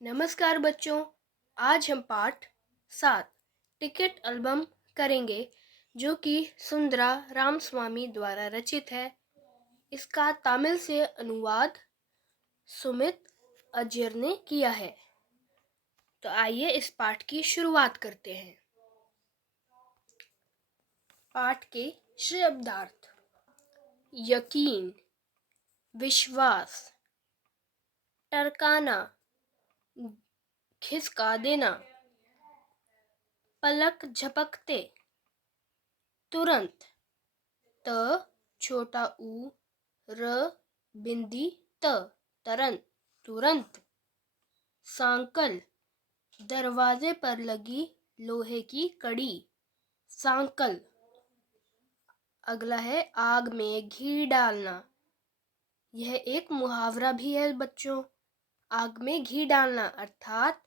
नमस्कार बच्चों। आज हम पाठ 7 टिकट एल्बम करेंगे जो कि सुंदरा रामस्वामी द्वारा रचित है। इसका तमिल से अनुवाद सुमित अजयर ने किया है। तो आइए इस पाठ की शुरुआत करते हैं। पाठ के शब्दार्थ: यकीन, विश्वास, टरकाना, खिसका देना, पलक झपकते, तुरंत, त छोटा ऊ, र बिंदी त, तरंत, तुरंत, सांकल, दरवाजे पर लगी लोहे की कड़ी, सांकल। अगला है आग में घी डालना। यह एक मुहावरा भी है बच्चों। आग में घी डालना अर्थात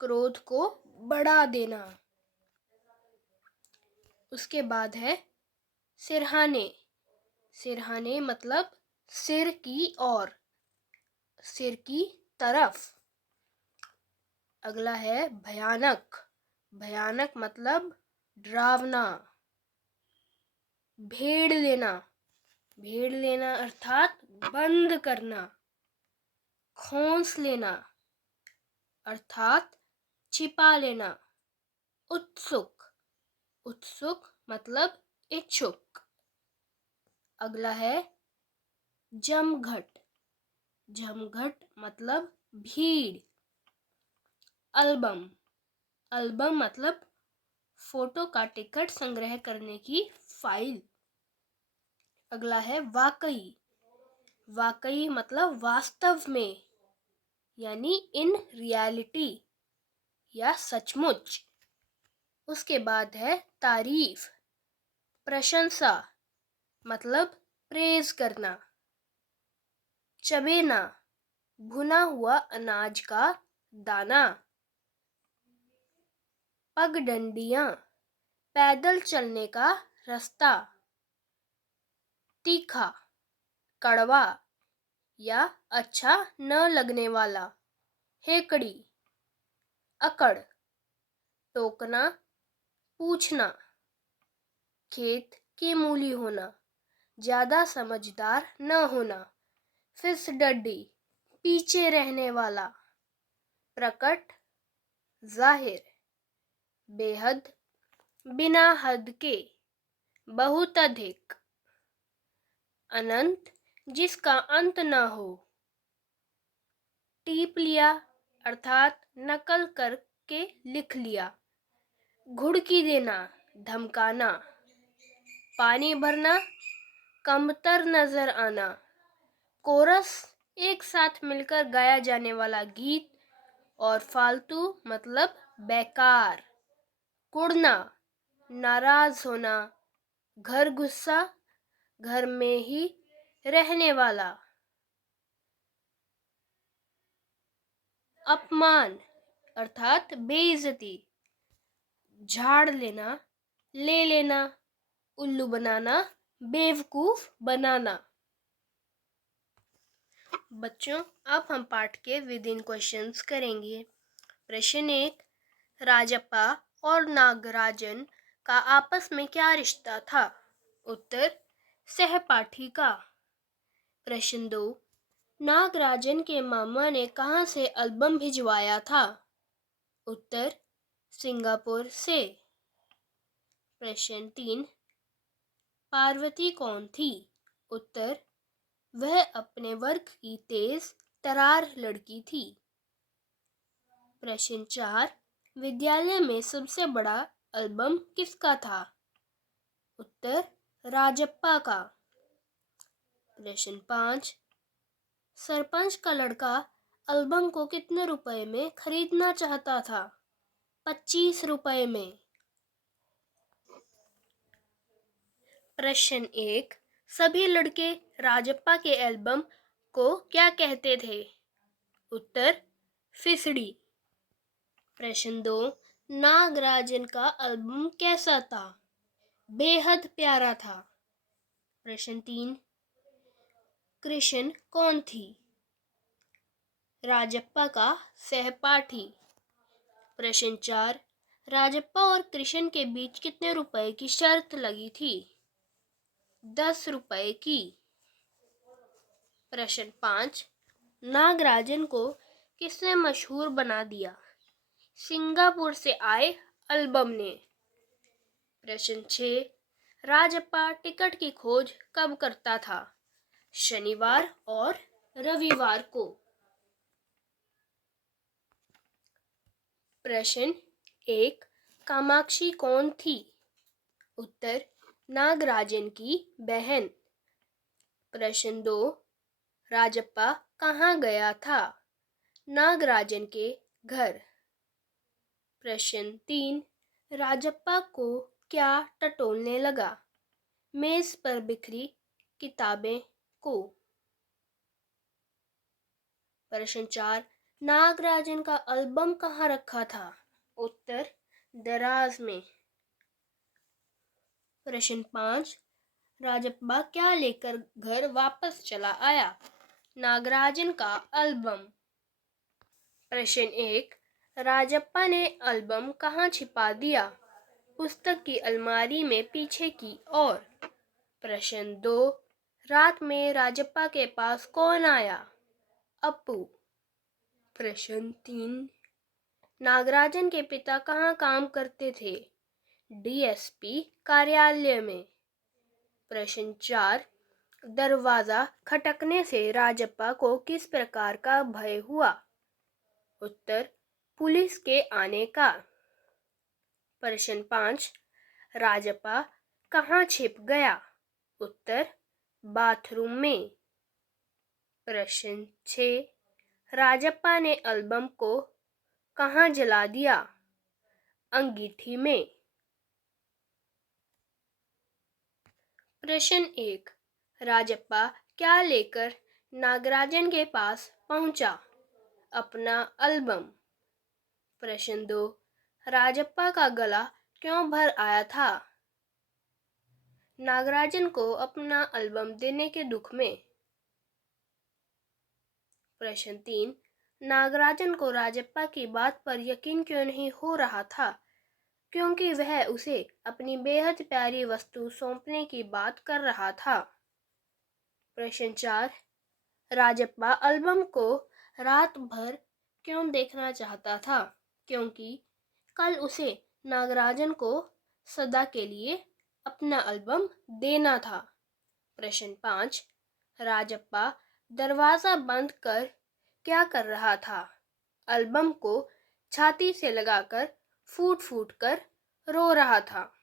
क्रोध को बढ़ा देना। उसके बाद है सिरहाने। सिरहाने मतलब सिर की ओर, सिर की तरफ। अगला है भयानक। भयानक मतलब डरावना। भेड़ लेना। भेड़ लेना अर्थात बंद करना। खोंस लेना अर्थात छिपा लेना। उत्सुक। उत्सुक मतलब इच्छुक। अगला है जमघट। जमघट मतलब भीड़। एल्बम। एल्बम मतलब फोटो का टिकट संग्रह करने की फाइल। अगला है वाकई। वाकई मतलब वास्तव में, यानी इन रियलिटी या सचमुच। उसके बाद है तारीफ। प्रशंसा मतलब प्रेज करना। चबेना, भुना हुआ अनाज का दाना। पगडंडियां, पैदल चलने का रास्ता। तीखा, कड़वा या अच्छा न लगने वाला। हेकड़ी, अकड़, टोकना, पूछना। खेत की मूली होना, ज्यादा समझदार न होना। फिसडड्डी, पीछे रहने वाला। प्रकट, जाहिर। बेहद, बिना हद के, बहुत अधिक। अनंत, जिसका अंत न हो। टीप लिया अर्थात नकल करके लिख लिया। घुड़की देना, धमकाना। पानी भरना, कमतर नजर आना। कोरस, एक साथ मिलकर गाया जाने वाला गीत। और फालतू मतलब बेकार। कुड़ना, नाराज होना। घर गुस्सा, घर में ही रहने वाला। अपमान अर्थात बेइज्जती। झाड़ लेना, ले लेना, उल्लू बनाना, बेवकूफ बनाना। बच्चों, अब हम पाठ के विदिन क्वेश्चंस करेंगे। प्रश्न 1, राजप्पा और नागराजन का आपस में क्या रिश्ता था? उत्तर, सहपाठी का। प्रश्न 2, नागराजन के मामा ने कहाँ से एल्बम भिजवाया था? उत्तर, सिंगापुर से। प्रश्न 3, पार्वती कौन थी? उत्तर, वह अपने वर्ग की तेज तरार लड़की थी। प्रश्न 4, विद्यालय में सबसे बड़ा एल्बम किसका था? उत्तर, राजप्पा का। प्रश्न 5, सरपंच का लड़का एल्बम को कितने रुपए में खरीदना चाहता था? 25 रुपए में। प्रश्न 1, सभी लड़के राजप्पा के एल्बम को क्या कहते थे? उत्तर, फिसड़ी। प्रश्न 2, नागराजन का एल्बम कैसा था? बेहद प्यारा था। प्रश्न 3, कृष्ण कौन थी? राजप्पा का सहपाठी। प्रश्न 4, राजप्पा और कृष्ण के बीच कितने रुपए की शर्त लगी थी? 10 रुपए की। प्रश्न 5, नागराजन को किसने मशहूर बना दिया? सिंगापुर से आए एल्बम ने। प्रश्न 6, राजप्पा टिकट की खोज कब करता था? शनिवार और रविवार को। प्रश्न 1, कामाक्षी कौन थी? उत्तर, नागराजन की बहन। प्रश्न 2, राजप्पा कहाँ गया था? नागराजन के घर। प्रश्न 3, राजप्पा को क्या टटोलने लगा? मेज पर बिखरी किताबें को। प्रश्न 4, नागराजन का एल्बम कहाँ रखा था? उत्तर, दराज में। प्रश्न 5, राजप्पा क्या लेकर घर वापस चला आया? नागराजन का एल्बम। प्रश्न 1, राजप्पा ने एल्बम कहाँ छिपा दिया? पुस्तक की अलमारी में पीछे की ओर। प्रश्न 2, रात में राजप्पा के पास कौन आया? अप्पू। प्रश्न 3, नागराजन के पिता कहाँ काम करते थे? डीएसपी कार्यालय में। प्रश्न 4, दरवाजा खटकने से राजप्पा को किस प्रकार का भय हुआ? उत्तर, पुलिस के आने का। प्रश्न 5, राजप्पा कहाँ छिप गया? उत्तर, बाथरूम में। प्रश्न 6, राजप्पा ने एल्बम को कहाँ जला दिया? अंगीठी में। प्रश्न 1, राजप्पा क्या लेकर नागराजन के पास पहुंचा? अपना एल्बम। प्रश्न 2, राजप्पा का गला क्यों भर आया था? नागराजन को अपना एल्बम देने के दुख में। प्रश्न 3, नागराजन को राजप्पा की बात पर यकीन क्यों नहीं हो रहा था? क्योंकि वह उसे अपनी बेहद प्यारी वस्तु सौंपने की बात कर रहा था। प्रश्न 4, राजप्पा एल्बम को रात भर क्यों देखना चाहता था? क्योंकि कल उसे नागराजन को सदा के लिए अपना एल्बम देना था। प्रश्न 5, राजप्पा दरवाजा बंद कर क्या कर रहा था? एल्बम को छाती से लगाकर फूट फूट कर रो रहा था।